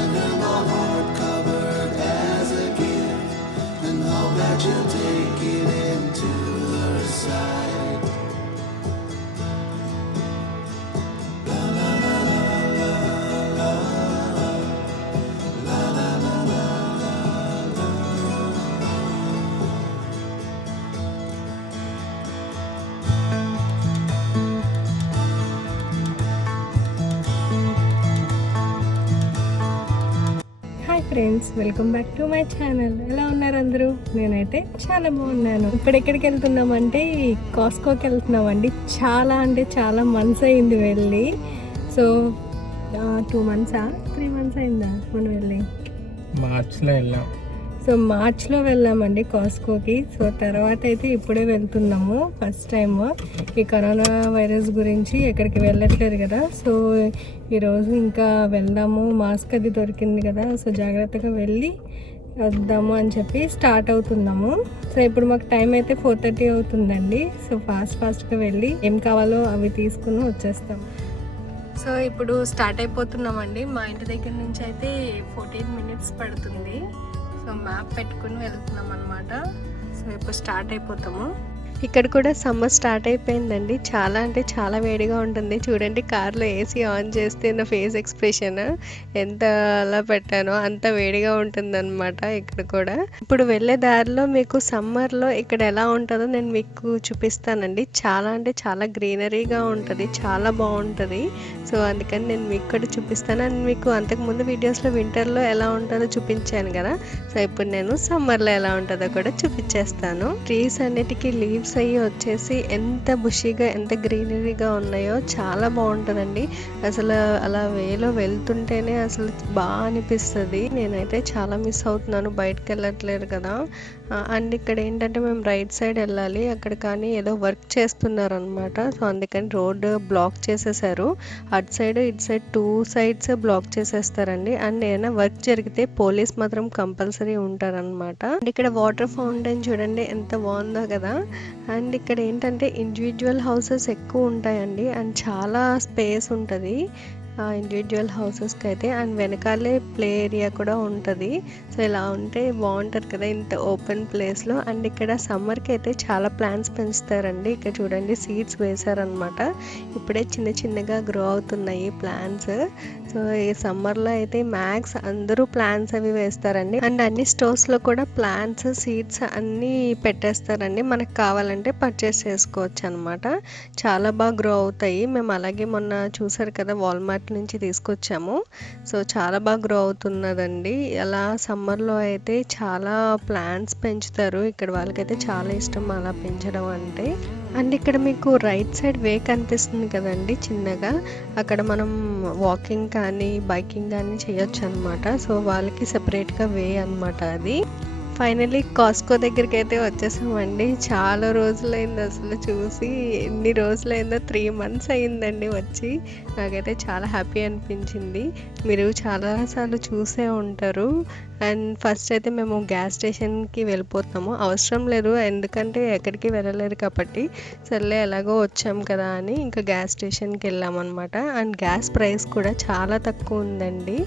Under my heart covered as a gift, and hope that you'll take it into her side. Hi friends, welcome back to my channel. ఎలా ఉన్నారు అందరూ? నేనైతే చాలా బాగున్నాను. ఇప్పుడు ఎక్కడికి వెళ్తున్నామంటే కాస్కోకి వెళ్తున్నామండి. చాలా అంటే చాలా మంత్స్ అయింది వెళ్ళి. సో 2 మంత్సా 3 మంత్స్ అయిందా మనం వెళ్ళి? మార్చ్లో వెళ్ళాం. సో మార్చ్లో వెళ్ళామండి కాస్కోకి. సో తర్వాత అయితే ఇప్పుడే వెళ్తున్నాము. ఫస్ట్ టైం ఈ కరోనా వైరస్ గురించి ఎక్కడికి వెళ్ళట్లేదు కదా. సో ఈరోజు ఇంకా వెళ్దాము, మాస్క్ అది దొరికింది కదా, సో జాగ్రత్తగా వెళ్ళి వద్దాము అని చెప్పి స్టార్ట్ అవుతున్నాము. సో ఇప్పుడు మాకు టైం అయితే 4:30 అవుతుందండి. సో ఫాస్ట్గా వెళ్ళి ఏం కావాలో అవి తీసుకుని వచ్చేస్తాం. సో ఇప్పుడు స్టార్ట్ అయిపోతున్నామండి. మా ఇంటి దగ్గర నుంచి అయితే 14 minutes పడుతుంది. సో మ్యాప్ పెట్టుకుని వెళ్తున్నాం అనమాట. సో ఇప్పుడు స్టార్ట్ అయిపోతాము. ఇక్కడ కూడా సమ్మర్ స్టార్ట్ అయిపోయిందండి. చాలా అంటే చాలా వేడిగా ఉంటుంది. చూడండి, కార్లో ఏసీ ఆన్ చేస్తే నా ఫేస్ ఎక్స్ప్రెషన్ ఎంత అలా పెట్టానో అంత వేడిగా ఉంటుందన్నమాట ఇక్కడ కూడా. ఇప్పుడు వెళ్ళే దారిలో మీకు సమ్మర్లో ఇక్కడ ఎలా ఉంటుందో నేను మీకు చూపిస్తానండి. చాలా అంటే చాలా గ్రీనరీగా ఉంటుంది, చాలా బాగుంటుంది. సో అందుకని నేను మీకు కూడా చూపిస్తాను. అండ్ మీకు అంతకుముందు వీడియోస్లో వింటర్లో ఎలా ఉంటుందో చూపించాను కదా. సో ఇప్పుడు నేను సమ్మర్లో ఎలా ఉంటుందో కూడా చూపించేస్తాను. ట్రీస్ అన్నిటికీ లీవ్స్ అయ్యి వచ్చేసి ఎంత బుషీగా ఎంత గ్రీనరీగా ఉన్నాయో చాలా బాగుంటుందండి. అసలు అలా వేలో వెళ్తుంటేనే అసలు బాగా అనిపిస్తుంది. నేనైతే చాలా మిస్ అవుతున్నాను, బయటకు వెళ్ళట్లేదు కదా. అండ్ ఇక్కడ ఏంటంటే మేము రైట్ సైడ్ వెళ్ళాలి, అక్కడ కానీ ఏదో వర్క్ చేస్తున్నారు అనమాట. సో అందుకని రోడ్డు బ్లాక్ చేసేసారు. అటు సైడ్ ఇటు సైడ్ 2 sides బ్లాక్ చేసేస్తారండి. అండ్ ఏదైనా వర్క్ జరిగితే పోలీస్ మాత్రం కంపల్సరీ ఉంటారనమాట. అండ్ ఇక్కడ వాటర్ ఫౌంటైన్ చూడండి ఎంత బాగుందో కదా. అండ్ ఇక్కడ ఏంటంటే ఇండివిజువల్ హౌసెస్ ఎక్కువ ఉంటాయండి. అండ్ చాలా స్పేస్ ఉంటుంది ఇండివిజువల్ హౌసెస్కి అయితే. అండ్ వెనకాలే ప్లే ఏరియా కూడా ఉంటుంది. సో ఇలా ఉంటే బాగుంటుంది కదా ఇంత ఓపెన్ ప్లేస్లో. అండ్ ఇక్కడ సమ్మర్కి అయితే చాలా ప్లాంట్స్ పెంచుతారండి. ఇక్కడ చూడండి సీడ్స్ వేశారనమాట. ఇప్పుడే చిన్న చిన్నగా గ్రో అవుతున్నాయి ప్లాంట్స్. సో ఈ సమ్మర్లో అయితే మ్యాక్స్ అందరూ ప్లాంట్స్ అవి వేస్తారండి. అండ్ అన్ని స్టోర్స్లో కూడా ప్లాంట్స్ సీడ్స్ అన్నీ పెట్టేస్తారండి. మనకు కావాలంటే పర్చేస్ చేసుకోవచ్చు అనమాట. చాలా బాగా గ్రో అవుతాయి. మేము అలాగే మొన్న చూసారు కదా వాల్మార్ట్ నుంచి తీసుకొచ్చాము. సో చాలా బాగా గ్రో అవుతున్నదండి. అలా సమ్మర్లో అయితే చాలా ప్లాంట్స్ పెంచుతారు. ఇక్కడ వాళ్ళకైతే చాలా ఇష్టం అలా పెంచడం అంటే. అండ్ ఇక్కడ మీకు రైట్ సైడ్ వే కనిపిస్తుంది కదండి చిన్నగా, అక్కడ మనం వాకింగ్ కానీ బైకింగ్ కానీ చేయొచ్చు అనమాట. సో వాళ్ళకి సెపరేట్గా వే అనమాట అది. ఫైనలీ కాస్కో దగ్గరికి అయితే వచ్చేసామండి. చాలా రోజులైంది అసలు చూసి. ఎన్ని రోజులైందో 3 months అయిందండి వచ్చి. నాకైతే చాలా హ్యాపీ అనిపించింది. మీరు చాలాసార్లు చూసే ఉంటారు. అండ్ ఫస్ట్ అయితే మేము గ్యాస్ స్టేషన్కి వెళ్ళిపోతాము. అవసరం లేదు, ఎందుకంటే ఎక్కడికి వెళ్ళలేదు కాబట్టి. సర్లే ఎలాగో వచ్చాం కదా అని ఇంకా గ్యాస్ స్టేషన్కి వెళ్ళామన్నమాట. అండ్ గ్యాస్ ప్రైస్ కూడా చాలా తక్కువ ఉందండి.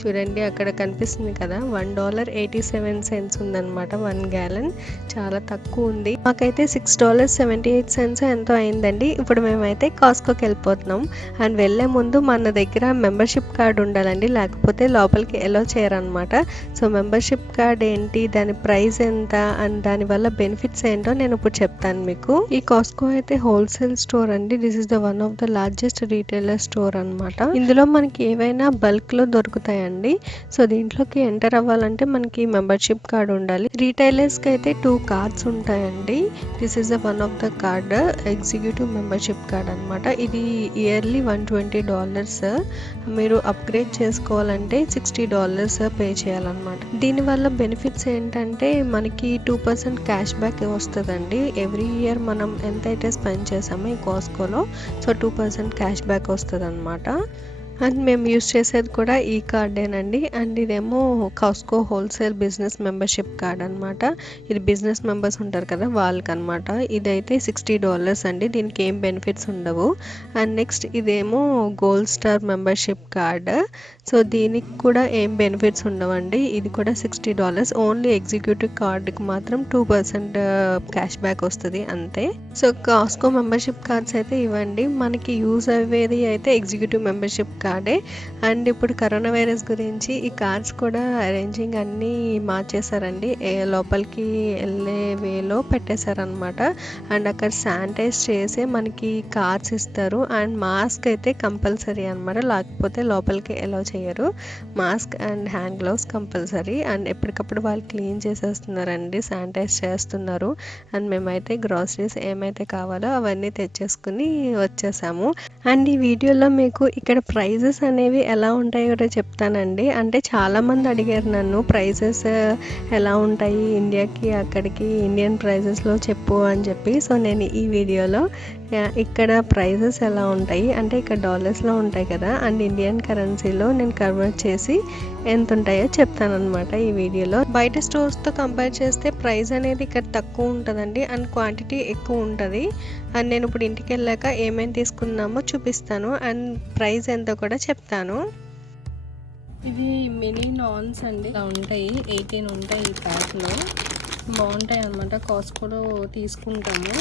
చూడండి అక్కడ కనిపిస్తుంది కదా, $1.87 ఉందన్నమాట 1 gallon. చాలా తక్కువ ఉంది. మాకైతే $6.78 ఎంతో అయిందండి. ఇప్పుడు మేమైతే కాస్కోకి వెళ్ళిపోతున్నాం. అండ్ వెళ్ళే ముందు మన దగ్గర మెంబర్షిప్ కార్డు ఉండాలండి, లేకపోతే లోపలికి ఎలో చేయరనమాట. సో మెంబర్షిప్ కార్డ్ ఏంటి, దాని ప్రైస్ ఎంత, అండ్ దానివల్ల బెనిఫిట్స్ ఏంటో నేను ఇప్పుడు చెప్తాను మీకు. ఈ కాస్కో అయితే హోల్సేల్ స్టోర్ అండి. This is the one of the largest retailer store అనమాట. ఇందులో మనకి ఏవైనా బల్క్ లో దొరుకుతాయండి. సో దీంట్లోకి ఎంటర్ అవ్వాలంటే మనకి మెంబర్షిప్ కార్డ్ ఉండాలి. రీటైలర్స్ కి అయితే 2 cards ఉంటాయండి. This is the one of the card, executive membership card అనమాట. ఇది ఇయర్లీ $120. మీరు అప్గ్రేడ్ చేసుకోవాలంటే $60 పే చేయాలన్నమాట. దీనివల్ల బెనిఫిట్స్ ఏంటంటే మనకి 2% క్యాష్ బ్యాక్ వస్తుందండి. ఎవ్రీ ఇయర్ మనం ఎంతైతే స్పెండ్ చేసామో ఈ కాస్కోలో, సో 2% క్యాష్ బ్యాక్ వస్తుంది అనమాట. అండ్ మేము యూస్ చేసేది కూడా ఈ కార్డేనండి. అండ్ ఇదేమో కాస్కో హోల్సేల్ బిజినెస్ మెంబర్షిప్ కార్డ్ అనమాట. ఇది బిజినెస్ మెంబర్స్ ఉంటారు కదా వాళ్ళకనమాట. ఇదైతే $60 అండి. దీనికి ఏం బెనిఫిట్స్ ఉండవు. అండ్ నెక్స్ట్ ఇదేమో gold star membership card. So దీనికి కూడా ఏం బెనిఫిట్స్ ఉండవండి. ఇది కూడా $60. ఓన్లీ ఎగ్జిక్యూటివ్ కార్డుకి మాత్రం 2% క్యాష్ బ్యాక్ వస్తుంది అంతే. సో కాస్కో మెంబర్షిప్ కార్డ్స్ అయితే ఇవ్వండి. మనకి యూజ్ అయ్యేది అయితే ఎగ్జిక్యూటివ్ మెంబర్షిప్ కార్డే. అండ్ ఇప్పుడు కరోనా వైరస్ గురించి ఈ కార్డ్స్ కూడా అరేంజింగ్ అన్నీ మార్చేశారండి. లోపలికి వెళ్ళే వేలో పెట్టేశారనమాట. అండ్ అక్కడ శానిటైజ్ చేసి మనకి కార్డ్స్ ఇస్తారు. అండ్ మాస్క్ అయితే కంపల్సరీ అనమాట, లేకపోతే లోపలికి అలౌ చేయరు. Mask and hand gloves compulsory. And ఎప్పటికప్పుడు వాళ్ళు క్లీన్ చేసేస్తున్నారండి, శానిటైజ్ చేస్తున్నారు. అండ్ మేమైతే గ్రాసరీస్ ఏమైతే కావాలో అవన్నీ తెచ్చేసుకుని వచ్చేసాము. అండ్ ఈ వీడియోలో మీకు ఇక్కడ ప్రైజెస్ అనేవి ఎలా ఉంటాయో కూడా చెప్తానండి. అంటే చాలామంది అడిగారు నన్ను ప్రైజెస్ ఎలా ఉంటాయి ఇండియాకి అక్కడికి, ఇండియన్ ప్రైజెస్లో చెప్పు అని చెప్పి. సో నేను ఈ వీడియోలో ఇక్కడ ప్రైజెస్ ఎలా ఉంటాయి అంటే ఇక్కడ డాలర్స్లో ఉంటాయి కదా, అండ్ ఇండియన్ కరెన్సీలో నేను కన్వర్ట్ చేసి ఎంత ఉంటాయో చెప్తాను అనమాట ఈ వీడియోలో. బయట స్టోర్స్తో కంపేర్ చేస్తే ప్రైస్ అనేది ఇక్కడ తక్కువ ఉంటుందండి అండ్ క్వాంటిటీ ఎక్కువ ఉంటుంది. అండ్ నేను ఇప్పుడు ఇంటికి వెళ్ళాక ఏమేమి తీసుకున్నామో చూపిస్తాను అండ్ ప్రైస్ ఎంతో కూడా చెప్తాను. ఇవి మినీ నాన్స్ అండి, ఇలా ఉంటాయి. 18 ఉంటాయి ఈ ప్యాక్లో. బాగుంటాయి అన్నమాట. కాస్కోలో తీసుకుంటాము.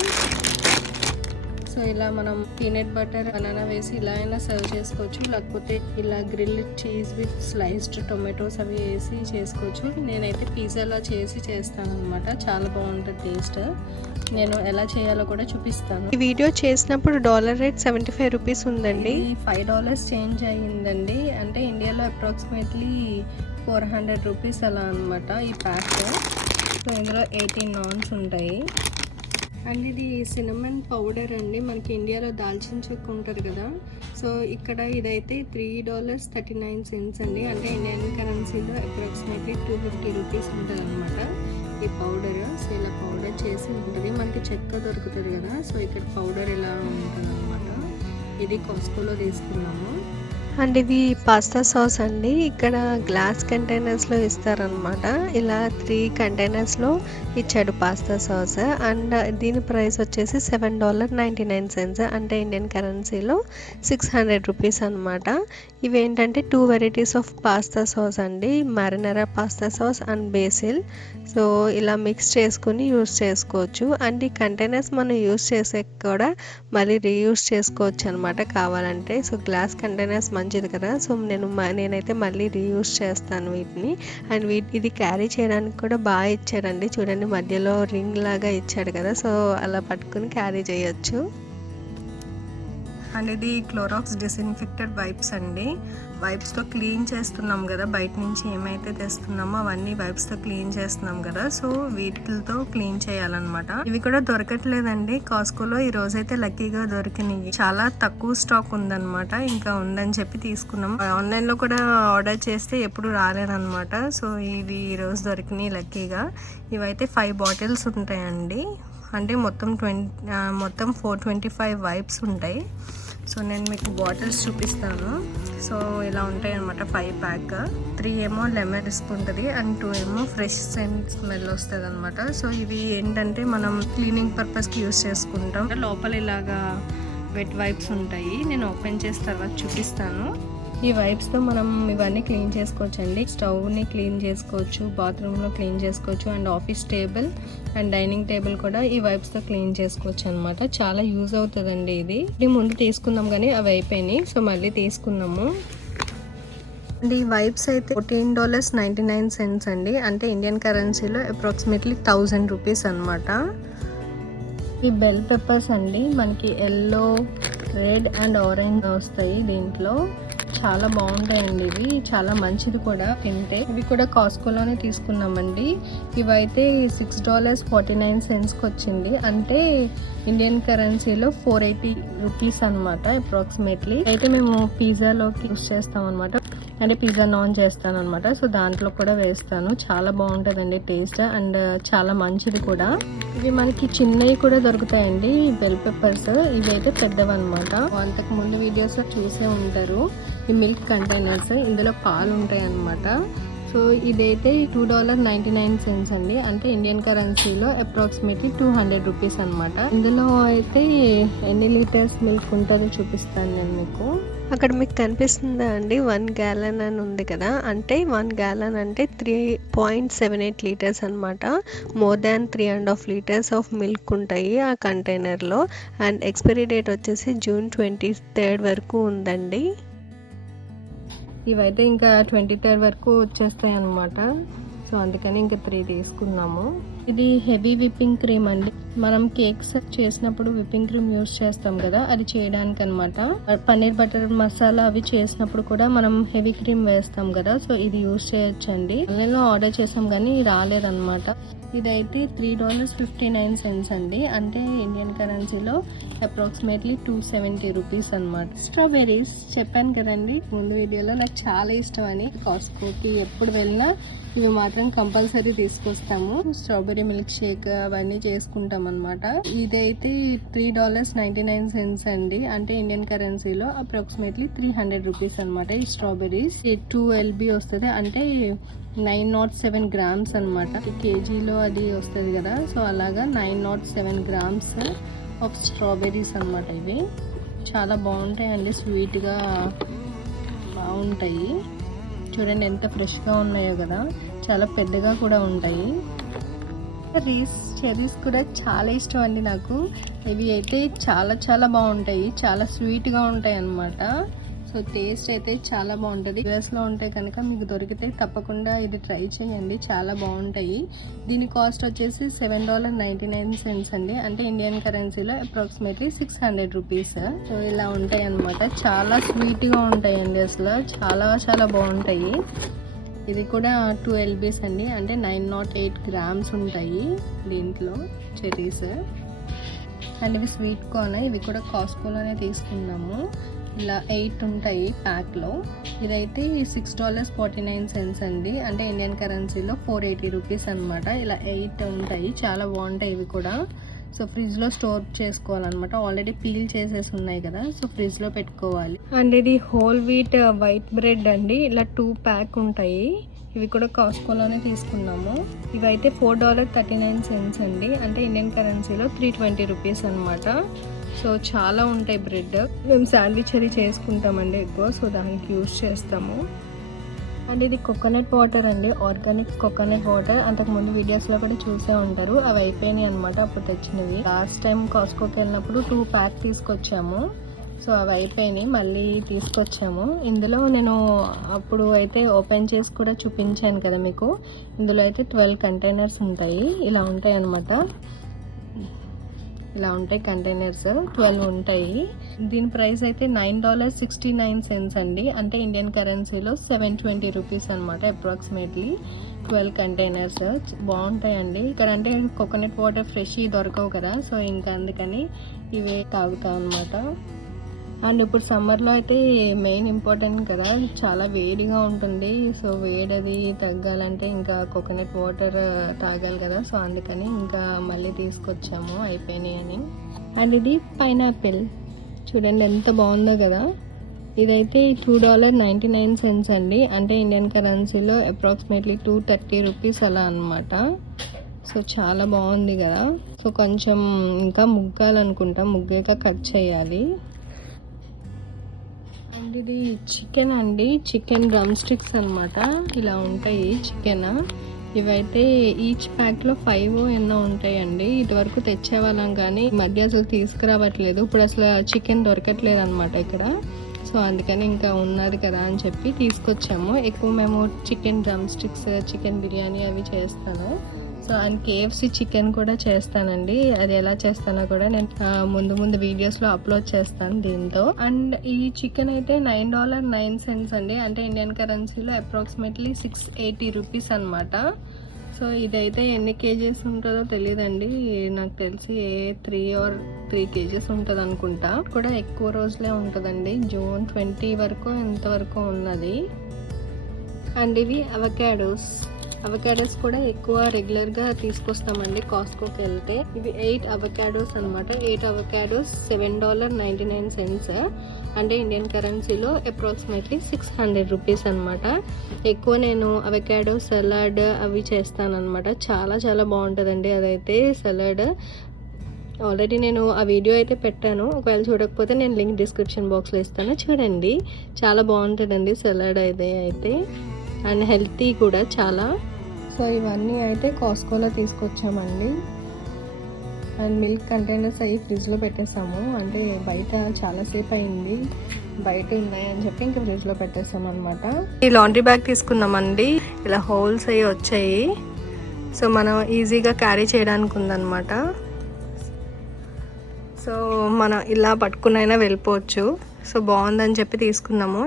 సో ఇలా మనం పీనట్ బటర్ బనానా వేసి ఇలా అయినా సర్వ్ చేసుకోవచ్చు, లేకపోతే ఇలా grilled cheese with sliced tomatoes అవి వేసి చేసుకోవచ్చు. నేనైతే పిజ్జాలా చేసి చేస్తాను అనమాట. చాలా బాగుంటుంది టేస్ట్. నేను ఎలా చేయాలో కూడా చూపిస్తాను. ఈ వీడియో చేసినప్పుడు డాలర్ రేట్ 75 రూపీస్ ఉందండి. $5 చేంజ్ అయ్యిందండి. అంటే ఇండియాలో అప్రాక్సిమేట్లీ 400 రూపీస్ అలా అనమాట ఈ ప్యాక్. సో ఇందులో 18 నాన్స్ ఉంటాయి. అండ్ ఇది సినమన్ పౌడర్ అండి. మనకి ఇండియాలో దాల్చిన చెక్క ఉంటుంది కదా, సో ఇక్కడ ఇదైతే $3.39 అండి. అంటే ఇండియన్ కరెన్సీలో అప్రాక్సిమేట్లీ 250 రూపీస్ ఉంటుంది అనమాట ఈ పౌడర్. సో ఇలా పౌడర్ చేసి ఉంటుంది. మనకి చెక్క దొరుకుతుంది కదా, సో ఇక్కడ పౌడర్ ఇలా ఉంటుంది అనమాట. ఇది కాస్కోలో తీసుకున్నాము. అండ్ ఇది పాస్తా సాస్ అండి. ఇక్కడ గ్లాస్ కంటైనర్స్లో ఇస్తారనమాట. ఇలా 3 కంటైనర్స్లో ఇచ్చాడు పాస్తా సాస్. అండ్ దీని ప్రైస్ వచ్చేసి $7.99, అంటే ఇండియన్ కరెన్సీలో 600 రూపీస్ అనమాట. ఇవేంటంటే 2 వెరైటీస్ ఆఫ్ పాస్తా సాస్ అండి, marinara pasta sauce and basil. So ఇలా మిక్స్ చేసుకుని యూస్ చేసుకోవచ్చు. అండ్ ఈ కంటైనర్స్ మనం యూస్ చేసే కూడా మళ్ళీ రీయూస్ చేసుకోవచ్చు అనమాట కావాలంటే. సో గ్లాస్ కంటైనర్స్ మంచిది కదా, సో నేనైతే మళ్ళీ రీయూస్ చేస్తాను వీటిని. అండ్ ఇది క్యారీ చేయడానికి కూడా బాగా ఇచ్చారండి. చూడండి మధ్యలో రింగ్ లాగా ఇచ్చాడు కదా, సో అలా పట్టుకుని క్యారీ చేయొచ్చు. అండ్ ఇది క్లోరాక్స్ డిస్ఇన్ఫెక్టెడ్ వైప్స్ అండి. వైప్స్తో క్లీన్ చేస్తున్నాం కదా, బయట నుంచి ఏమైతే తెస్తున్నామో అవన్నీ వైప్స్తో క్లీన్ చేస్తున్నాం కదా, సో వీటితో క్లీన్ చేయాలన్నమాట. ఇవి కూడా దొరకట్లేదండి కాస్కోలో. ఈ రోజైతే లక్కీగా దొరికినాయి. చాలా తక్కువ స్టాక్ ఉందన్నమాట, ఇంకా ఉందని చెప్పి తీసుకున్నాం. ఆన్లైన్లో కూడా ఆర్డర్ చేస్తే ఎప్పుడు రాలేదన్నమాట. సో ఇవి ఈ రోజు దొరికినాయి లక్కీగా. ఇవైతే 5 బాటిల్స్ ఉంటాయండి. అంటే మొత్తం 425 వైప్స్ ఉంటాయి. సో నేను మీకు బాటిల్స్ చూపిస్తాను. సో ఇలా ఉంటాయి అన్నమాట. 5 ప్యాక్. 3 ఏమో లెమన్ రిస్క్ ఉంటుంది అండ్ 2 ఏమో ఫ్రెష్ సెంట్ స్మెల్ వస్తుంది అనమాట. సో ఇవి ఏంటంటే మనం క్లీనింగ్ పర్పస్కి యూస్ చేసుకుంటాం. లోపల ఇలాగా వెట్ వైప్స్ ఉంటాయి. నేను ఓపెన్ చేసిన తర్వాత చూపిస్తాను. ఈ వైప్స్తో మనం ఇవన్నీ క్లీన్ చేసుకోవచ్చు అండి. స్టవ్ని క్లీన్ చేసుకోవచ్చు, బాత్రూంలో క్లీన్ చేసుకోవచ్చు, and office table and dining table కూడా ఈ వైప్స్తో క్లీన్ చేసుకోవచ్చు అనమాట. చాలా యూజ్ అవుతుందండి ఇది. ముందు తీసుకున్నాం కానీ అవి అయిపోయినాయి, సో మళ్ళీ తీసుకున్నాము. అండ్ ఈ వైప్స్ అయితే $14.99 అండి. అంటే ఇండియన్ కరెన్సీలో అప్రాక్సిమేట్లీ 1000 రూపీస్ అనమాట. ఈ బెల్ పెప్పర్స్ అండి, మనకి ఎల్లో, రెడ్ అండ్ ఆరెంజ్ వస్తాయి దీంట్లో. చాలా బాగుంటాయండి ఇవి, చాలా మంచిది కూడా తింటే. ఇవి కూడా కాస్కోలోనే తీసుకున్నామండి. ఇవైతే $6.49కి వచ్చింది. అంటే ఇండియన్ కరెన్సీలో 480 రూపీస్ అనమాట అప్రాక్సిమేట్లీ. అయితే మేము పిజ్జాలోకి యూస్ చేస్తాం అనమాట. అంటే పిజ్జా నాన్ చేస్తాను అనమాట. సో దాంట్లో కూడా వేస్తాను. చాలా బాగుంటుందండి టేస్ట్, అండ్ చాలా మంచిది కూడా. ఇవి మనకి చిన్నవి కూడా దొరుకుతాయండి, బెల్ పెప్పర్స్. ఇవి అయితే పెద్దవన్నమాట. అంతకు ముందు వీడియోస్లో చూసే ఉంటారు ఈ మిల్క్ కంటైనర్స్. ఇందులో పాలు ఉంటాయి అన్నమాట. సో ఇదైతే $2.99 అండి, అంటే ఇండియన్ కరెన్సీలో అప్రాక్సిమేట్లీ 200 రూపీస్ అనమాట. ఇందులో అయితే ఎన్ని లీటర్స్ మిల్క్ ఉంటుందో చూపిస్తాను నేను మీకు. అక్కడ మీకు కనిపిస్తుందా అండి 1 gallon అని ఉంది కదా, అంటే 1 gallon అంటే 3.78 లీటర్స్ అనమాట. More than 3.5 litres of milk ఉంటాయి ఆ కంటైనర్లో. అండ్ ఎక్స్పైరీ డేట్ వచ్చేసి June 23rd వరకు ఉందండి. ఇవైతే ఇంకా 23rd వరకు వచ్చేస్తాయి అన్నమాట. సో అందుకని ఇంకా 3 తీసుకున్నాము. ఇది హెవీ విప్పింగ్ క్రీమ్ అండి. మనం కేక్స్ చేసినప్పుడు విప్పింగ్ క్రీమ్ యూస్ చేస్తాం కదా, అది చేయడానికి అనమాట. పన్నీర్ బటర్ మసాలా అవి చేసినప్పుడు కూడా మనం హెవీ క్రీమ్ వేస్తాం కదా, సో ఇది యూస్ చేయొచ్చండి. ఆన్లైన్లో ఆర్డర్ చేసాం కానీ రాలేదన్నమాట. ఇదైతే $3.59 అండి, అంటే ఇండియన్ కరెన్సీలో అప్రాక్సిమేట్లీ 270 రూపీస్ అనమాట. స్ట్రాబెర్రీస్ చెప్పాను కదండి ముందు వీడియోలో, నాకు చాలా ఇష్టం అని. కాస్కోకి ఎప్పుడు వెళ్ళినా ఇవి మాత్రం కంపల్సరీ తీసుకొస్తాము. స్ట్రాబెర్రీ మిల్క్ షేక్ అవన్నీ చేసుకుంటాం అనమాట. ఇదైతే $3.99 అండి, అంటే ఇండియన్ కరెన్సీలో అప్రాక్సిమేట్లీ 300 రూపీస్ అనమాట. ఈ స్ట్రాబెర్రీస్ 2 LB వస్తుంది, అంటే 907 గ్రామ్స్ అనమాట. కేజీలో అది వస్తుంది కదా, సో అలాగా 907 గ్రామ్స్ ఆఫ్ స్ట్రాబెర్రీస్ అనమాట. ఇవి చాలా బాగుంటాయండి, స్వీట్గా బాగుంటాయి. చూడండి ఎంత ఫ్రెష్గా ఉన్నాయో కదా, చాలా పెద్దగా కూడా ఉంటాయి. చెర్రీస్ కూడా చాలా ఇష్టం అండి నాకు. ఇవి అయితే చాలా చాలా బాగుంటాయి, చాలా స్వీట్గా ఉంటాయి అన్నమాట. సో టేస్ట్ అయితే చాలా బాగుంటుంది. యూఎస్లో ఉంటాయి కనుక మీకు దొరికితే తప్పకుండా ఇది ట్రై చేయండి, చాలా బాగుంటాయి. దీని కాస్ట్ వచ్చేసి $7.99 అండి, అంటే ఇండియన్ కరెన్సీలో అప్రాక్సిమేట్లీ 600 రూపీస్. సో ఇలా ఉంటాయి అన్నమాట. చాలా స్వీట్గా ఉంటాయండి, అసలు చాలా చాలా బాగుంటాయి. ఇది కూడా 2 LBs అండి, అంటే 908 గ్రామ్స్ ఉంటాయి దీంట్లో చెర్రీస్. అండ్ ఇవి స్వీట్ కార్న్, ఇవి కూడా కాస్కోలోనే తీసుకున్నాము. ఇలా 8 ఉంటాయి ప్యాక్లో. ఇదైతే $6.49 అండి, అంటే ఇండియన్ కరెన్సీలో 480 రూపీస్ అనమాట. ఇలా 8 ఉంటాయి, చాలా బాగుంటాయి ఇవి కూడా. సో ఫ్రిడ్జ్లో స్టోర్ చేసుకోవాలన్నమాట. ఆల్రెడీ పీల్ చేసేసి ఉన్నాయి కదా, సో ఫ్రిడ్జ్లో పెట్టుకోవాలి. అండ్ ఇది హోల్ వీట్ వైట్ బ్రెడ్ అండి, ఇలా 2 ప్యాక్ ఉంటాయి. ఇవి కూడా కాస్కోలోనే తీసుకున్నాము. ఇవైతే $4.39 అండి, అంటే ఇండియన్ కరెన్సీలో 320 రూపీస్ అనమాట. సో చాలా ఉంటాయి బ్రెడ్. మేము శాండ్విచ్ అది చేసుకుంటామండి ఎక్కువ, సో దానికి యూస్ చేస్తాము. అండ్ ఇది కోకోనట్ వాటర్ అండి, ఆర్గానిక్ కోకోనట్ వాటర్. అంతకుముందు వీడియోస్లో కూడా చూసే ఉంటారు. అవి అయిపోయినాయి అనమాట అప్పుడు తెచ్చినవి. లాస్ట్ టైం కాస్కోకి వెళ్ళినప్పుడు 2 ప్యాక్ తీసుకొచ్చాము, సో అవి అయిపోయినాయి, మళ్ళీ తీసుకొచ్చాము. ఇందులో నేను అప్పుడు అయితే ఓపెన్ చేసి కూడా చూపించాను కదా మీకు. ఇందులో అయితే 12 కంటైనర్స్ ఉంటాయి, ఇలా ఉంటాయి అన్నమాట. ఇలా ఉంటాయి కంటైనర్స్, 12 ఉంటాయి. దీని ప్రైస్ అయితే $9.69 అండి, అంటే ఇండియన్ కరెన్సీలో 720 రూపీస్ అనమాట. అప్రాక్సిమేట్లీ 12 కంటైనర్స్ బాగుంటాయండి. ఇక్కడ అంటే కోకోనట్ వాటర్ ఫ్రెష్ దొరకవు కదా, సో ఇంకా అందుకని ఇవే తాగుతాం అనమాట. అండ్ ఇప్పుడు సమ్మర్లో అయితే మెయిన్ ఇంపార్టెంట్ కదా, చాలా వేడిగా ఉంటుంది. సో వేడది తగ్గాలంటే ఇంకా కోకోనట్ వాటర్ తాగాలి కదా, సో అందుకని ఇంకా మళ్ళీ తీసుకొచ్చాము అయిపోయినాయి అని. అండ్ ఇది పైనాపిల్ చూడండి ఎంత బాగుందో కదా. ఇదైతే $2.99 అండి, అంటే ఇండియన్ కరెన్సీలో అప్రాక్సిమేట్లీ 230 రూపీస్ అలా అనమాట. సో చాలా బాగుంది కదా. సో కొంచెం ఇంకా ముగ్గాలనుకుంటా, ముగ్గాక కట్ చేయాలి. అండ్ ఇది చికెన్ అండి, చికెన్ డ్రమ్ స్టిక్స్ అనమాట. ఇలా ఉంటాయి చికెన్. ఇవైతే ఈచ్ ప్యాక్లో 5 ఎన్నో ఉంటాయండి. ఇటువరకు తెచ్చేవాళ్ళం కానీ ఈ మధ్య అసలు తీసుకురావట్లేదు. ఇప్పుడు అసలు చికెన్ దొరకట్లేదు అనమాట ఇక్కడ. సో అందుకని ఇంకా ఉన్నది కదా అని చెప్పి తీసుకొచ్చాము. ఎక్కువ మేము chicken drum sticks, chicken biryani అవి చేస్తాను. సో అండ్ KFC చికెన్ కూడా చేస్తానండి. అది ఎలా చేస్తానో కూడా నేను ముందు వీడియోస్లో అప్లోడ్ చేస్తాను దీంతో. అండ్ ఈ చికెన్ అయితే $9.09 అండి, అంటే ఇండియన్ కరెన్సీలో అప్రాక్సిమేట్లీ 680 రూపీస్ అనమాట. సో ఇదైతే ఎన్ని కేజీస్ ఉంటుందో తెలియదండి, నాకు తెలిసి 3 కేజీస్ ఉంటుంది అనుకుంటా. కూడా ఎక్కువ రోజులే ఉంటుందండి, June 20 వరకు ఎంతవరకు ఉన్నది. అండ్ ఇవి అవకాడోస్ కూడా ఎక్కువ రెగ్యులర్గా తీసుకొస్తామండి కాస్ట్కోకి వెళ్తే. ఇవి 8 అవకాడోస్ అనమాట. 8 అవకాడోస్ $7.99, అంటే ఇండియన్ కరెన్సీలో అప్రాక్సిమేట్లీ 600 రూపీస్ అనమాట. ఎక్కువ నేను అవకాడో సలాడ్ అవి చేస్తానన్నమాట. చాలా చాలా బాగుంటుందండి అదైతే సలాడ్. ఆల్రెడీ నేను ఆ వీడియో అయితే పెట్టాను, ఒకవేళ చూడకపోతే నేను లింక్ డిస్క్రిప్షన్ బాక్స్లో ఇస్తాను, చూడండి. చాలా బాగుంటుందండి సలాడ్ అయితే అండ్ హెల్తీ కూడా చాలా. సో ఇవన్నీ అయితే కాస్కోలో తీసుకొచ్చామండి. అండ్ మిల్క్ కంటైనర్స్ అవి ఫ్రిడ్జ్లో పెట్టేసాము, అంటే బయట చాలాసేపు అయింది, బయట ఉన్నాయని చెప్పి ఇంకా ఫ్రిడ్జ్లో పెట్టేసాం అనమాట. ఈ లాండ్రీ బ్యాగ్ తీసుకున్నామండి, ఇలా హోల్స్ అవి వచ్చాయి, సో మనం ఈజీగా క్యారీ చేయడానికి ఉందన్నమాట. సో మనం ఇలా పట్టుకునైనా వెళ్ళిపోవచ్చు. సో బాగుందని చెప్పి తీసుకున్నాము.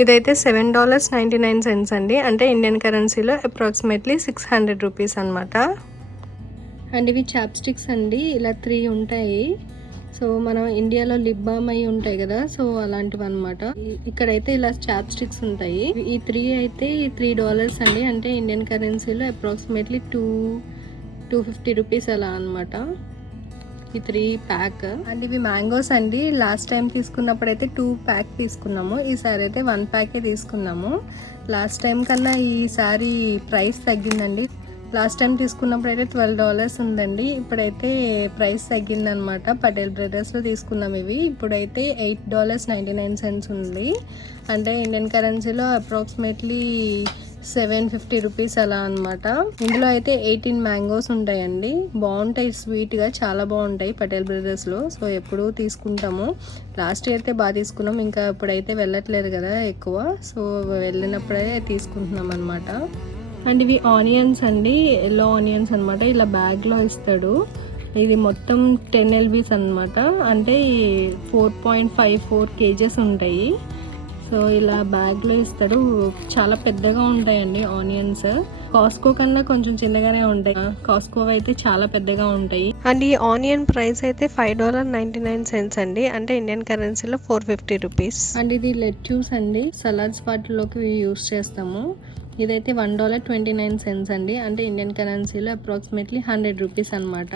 ఇదైతే $7.99 అండి, అంటే ఇండియన్ కరెన్సీలో అప్రాక్సిమేట్లీ 600 రూపీస్ అనమాట. అండ్ ఇవి చాప్స్టిక్స్ అండి, ఇలా 3 ఉంటాయి. సో మనం ఇండియాలో లిప్ బామ్ అయి ఉంటాయి కదా, సో అలాంటివి అనమాట. ఇక్కడైతే ఇలా చాప్స్టిక్స్ ఉంటాయి. ఈ 3 అయితే $3 అండి, అంటే ఇండియన్ కరెన్సీలో అప్రాక్సిమేట్లీ 250 రూపీస్ అలా అనమాట. ఈ 3 ప్యాక్. అండ్ ఇవి మ్యాంగోస్ అండి. లాస్ట్ టైం తీసుకున్నప్పుడు అయితే 2 ప్యాక్ తీసుకున్నాము, ఈసారి అయితే 1 ప్యాకే తీసుకున్నాము. లాస్ట్ టైం కన్నా ఈసారి ప్రైస్ తగ్గిందండి. లాస్ట్ టైం తీసుకున్నప్పుడు అయితే $12 ఉందండి, ఇప్పుడైతే ప్రైస్ తగ్గిందనమాట. పటేల్ బ్రదర్స్లో తీసుకున్నాం ఇవి. ఇప్పుడైతే $8.99 ఉంది, అంటే ఇండియన్ కరెన్సీలో అప్రాక్సిమేట్లీ 750 రూపీస్ అలా అనమాట. ఇందులో అయితే 18 మ్యాంగోస్ ఉంటాయండి, బాగుంటాయి, స్వీట్గా చాలా బాగుంటాయి పటేల్ బ్రదర్స్లో. సో ఎప్పుడూ తీసుకుంటాము. లాస్ట్ ఇయర్ అయితే బాగా తీసుకున్నాం, ఇంకా ఇప్పుడైతే వెళ్ళట్లేదు కదా ఎక్కువ, సో వెళ్ళినప్పుడే తీసుకుంటున్నాం అనమాట. అండ్ ఇవి ఆనియన్స్ అండి, ఎల్లో ఆనియన్స్ అనమాట, ఇలా బ్యాగ్లో ఇస్తాడు. ఇది మొత్తం 10 LBs అనమాట, అంటే 4.54 kgs ఉంటాయి. సో ఇలా బ్యాగ్లో ఇస్తాడు, చాలా పెద్దగా ఉంటాయండి ఆనియన్స్. కాస్కో కన్నా కొంచెం చిన్నగానే ఉంటాయి, కాస్కో అయితే చాలా పెద్దగా ఉంటాయి. అండ్ ఈ ఆనియన్ ప్రైస్ అయితే $5.99 అండి, అంటే ఇండియన్ కరెన్సీలో 450 రూపీస్. అండ్ ఇది లెట్యూస్ అండి, సలాడ్స్ వాటిలోకి యూస్ చేస్తాము. ఇదైతే $1.29 అండి, అంటే ఇండియన్ కరెన్సీలో అప్రాక్సిమేట్లీ 100 రూపీస్ అనమాట.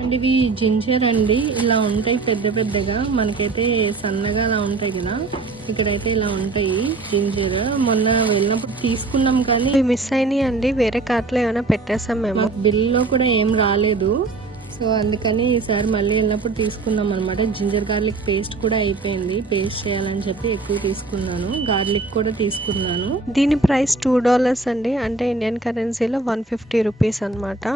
అండ్ ఇవి జింజర్ అండి, ఇలా ఉంటాయి పెద్ద పెద్దగా, మనకైతే సన్నగా అలా ఉంటాయి కదా, ఇక్కడైతే ఇలా ఉంటాయి జింజర్. మొన్న వెళ్ళినప్పుడు తీసుకున్నాం కానీ ఇవి మిస్ అయినాయి అండి, వేరే కార్ట్లో ఏమైనా పెట్టేసాం మేము, బిల్లో కూడా ఏం రాలేదు. సో అందుకని ఈసారి మళ్ళీ వెళ్ళినప్పుడు తీసుకున్నాం అనమాట. జింజర్ గార్లిక్ పేస్ట్ కూడా అయిపోయింది, పేస్ట్ చేయాలని చెప్పి ఎక్కువ తీసుకున్నాను. గార్లిక్ కూడా తీసుకున్నాను. దీని ప్రైస్ $2 అండి, అంటే ఇండియన్ కరెన్సీలో 150 రూపీస్ అనమాట.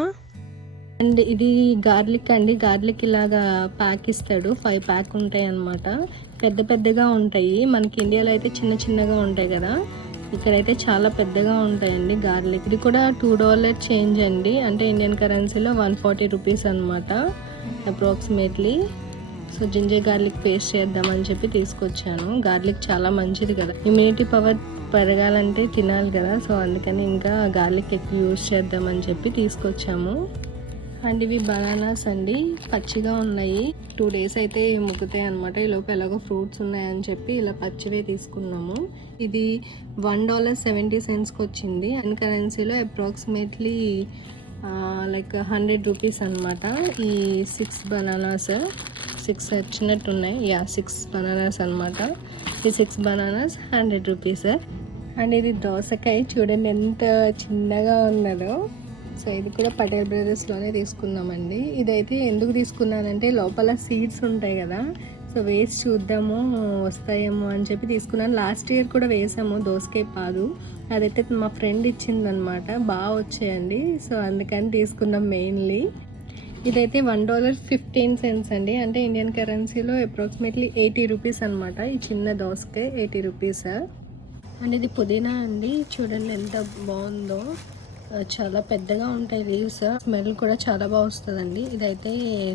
అండ్ ఇది గార్లిక్ అండి, గార్లిక్ ఇలాగా ప్యాక్ ఇస్తాడు, 5 ప్యాక్ ఉంటాయి అన్నమాట. పెద్ద పెద్దగా ఉంటాయి, మనకి ఇండియాలో అయితే చిన్న చిన్నగా ఉంటాయి కదా, ఇక్కడైతే చాలా పెద్దగా ఉంటాయండి గార్లిక్. ఇది కూడా $2 చేంజ్ అండి, అంటే ఇండియన్ కరెన్సీలో 140 రూపీస్ అనమాట approximately. So ginger garlic paste చేద్దామని చెప్పి తీసుకొచ్చాను. గార్లిక్ చాలా మంచిది కదా, ఇమ్యూనిటీ పవర్ పెరగాలంటే తినాలి కదా, సో అందుకని ఇంకా గార్లిక్ ఎక్కువ యూజ్ చేద్దామని చెప్పి తీసుకొచ్చాము. అండ్ ఇవి బనానాస్ అండి, పచ్చిగా ఉన్నాయి, 2 days అయితే ముగ్గుతాయి అనమాట. ఈ లోపు ఎలాగో ఫ్రూట్స్ ఉన్నాయని చెప్పి ఇలా పచ్చివే తీసుకున్నాము. ఇది $1.70కి వచ్చింది, అండ్ కరెన్సీలో అప్రాక్సిమేట్లీ లైక్ 100 రూపీస్ అనమాట. ఈ 6 బనానాస్, 6 వచ్చినట్టు ఉన్నాయి, 6 బనానాస్ అనమాట. ఈ 6 బనానాస్ 100 రూపీస్. అండ్ ఇది దోసకాయ, చూడండి ఎంత చిన్నగా ఉన్నదో. సో ఇది కూడా పటేల్ బ్రదర్స్లోనే తీసుకున్నామండి. ఇదైతే ఎందుకు తీసుకున్నానంటే లోపల సీడ్స్ ఉంటాయి కదా, సో వేసి చూద్దాము వస్తాయేమో అని చెప్పి తీసుకున్నాను. లాస్ట్ ఇయర్ కూడా వేసాము దోసకాయ పాదు, అదైతే మా ఫ్రెండ్ ఇచ్చిందనమాట, బాగా వచ్చాయండి, సో అందుకని తీసుకున్నాం మెయిన్లీ. ఇదైతే $1.15 అండి, అంటే ఇండియన్ కరెన్సీలో అప్రాక్సిమేట్లీ 80 రూపీస్ అనమాట. ఈ చిన్న దోసకాయ 80 రూపీస్. అండ్ ఇది పుదీనా అండి, చూడండి ఎంత బాగుందో, చాలా పెద్దగా ఉంటాయి లీవ్స్, స్మెల్ కూడా చాలా బాగా వస్తుందండి. ఇదైతే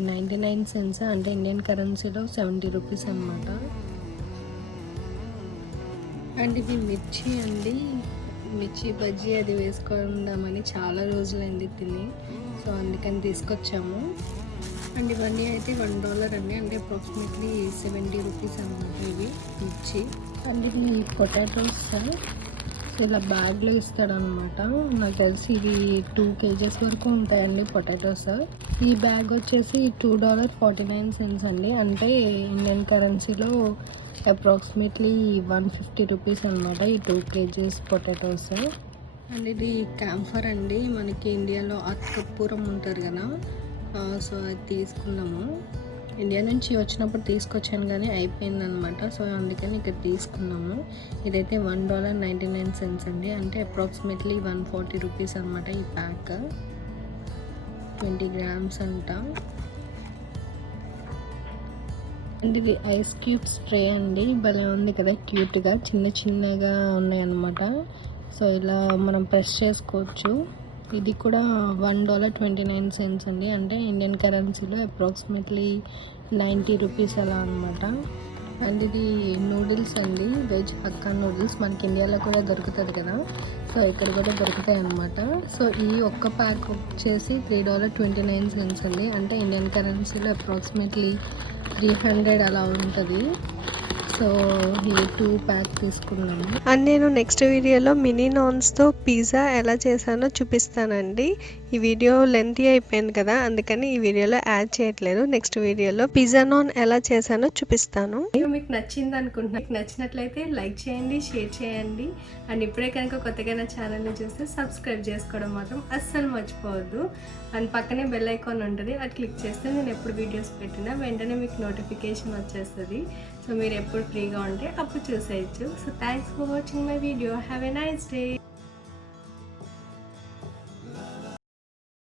99 cents, అంటే ఇండియన్ కరెన్సీలో 70 రూపీస్ అనమాట. అండ్ ఇది మిర్చి అండి, మిర్చి బజ్జీ అది వేసుకుందామని చాలా రోజులైంది తిని, సో అందుకని తీసుకొచ్చాము. అండ్ ఇవన్నీ అయితే $1 అండి, అంటే సో ఇలా బ్యాగ్లో ఇస్తాడనమాట. నాకు తెలిసి ఇవి 2 kgs వరకు ఉంటాయండి పొటాటోస్. ఈ బ్యాగ్ వచ్చేసి $2.49 అండి, అంటే ఇండియన్ కరెన్సీలో అప్రాక్సిమేట్లీ 150 రూపీస్ అనమాట ఈ 2 kgs పొటాటోస్. అండ్ ఇది క్యాంఫర్ అండి, మనకి ఇండియాలో అత్కపూరం ఉంటారు కదా, సో అది తీసుకున్నాము. ఇండియా నుంచి వచ్చినప్పుడు తీసుకొచ్చాను కానీ అయిపోయిందనమాట, సో అందుకని ఇక్కడ తీసుకున్నాము. ఇదైతే $1.99 అండి, అంటే అప్రాక్సిమేట్లీ 140 రూపీస్ అనమాట ఈ ప్యాక్. 20 grams అంట. అండ్ ఇది ఐస్ క్యూబ్స్ ట్రే అండి, భలే ఉంది కదా, క్యూట్గా చిన్న చిన్నగా ఉన్నాయన్నమాట. సో ఇలా మనం ప్రెస్ చేసుకోవచ్చు. ఇది కూడా $1.29 అండి, అంటే ఇండియన్ కరెన్సీలో అప్రాక్సిమేట్లీ 90 రూపీస్ అలా అనమాట. అండ్ ఇది నూడిల్స్ అండి, వెజ్ హక్కా నూడిల్స్, మనకి ఇండియాలో కూడా దొరుకుతుంది కదా, సో ఇక్కడ కూడా దొరుకుతాయి అన్నమాట. సో ఈ ఒక్క ప్యాక్ వచ్చేసి $3.29 అండి, అంటే ఇండియన్ కరెన్సీలో అప్రాక్సిమేట్లీ 300 అలా ఉంటుంది. సో ఈ 2 ప్యాక్ తీసుకున్నాము. అండ్ నేను నెక్స్ట్ వీడియోలో మినీ నాన్స్తో పిజ్జా ఎలా చేశానో చూపిస్తానండి. ఈ వీడియో లెంతీ అయిపోయింది కదా, అందుకని ఈ వీడియోలో యాడ్ చేయట్లేదు. నెక్స్ట్ వీడియోలో పిజ్జా నాన్ ఎలా చేశానో చూపిస్తాను. మీకు నచ్చింది అనుకుంటున్నా. మీకు నచ్చినట్లయితే లైక్ చేయండి, షేర్ చేయండి. అండ్ ఇప్పుడే కనుక కొత్తగా నా ఛానల్ని చూస్తే సబ్స్క్రైబ్ చేసుకోవడం మాత్రం అస్సలు మర్చిపోవద్దు. అండ్ పక్కనే బెల్ ఐకాన్ ఉంటుంది, అది క్లిక్ చేస్తే నేను ఎప్పుడు వీడియోస్ పెట్టినా వెంటనే మీకు నోటిఫికేషన్ వచ్చేస్తుంది. సో మీరు ఎప్పుడు ఫ్రీగా ఉంటే అప్పుడు చూసేయచ్చు. So thanks for watching my video. Have a nice day.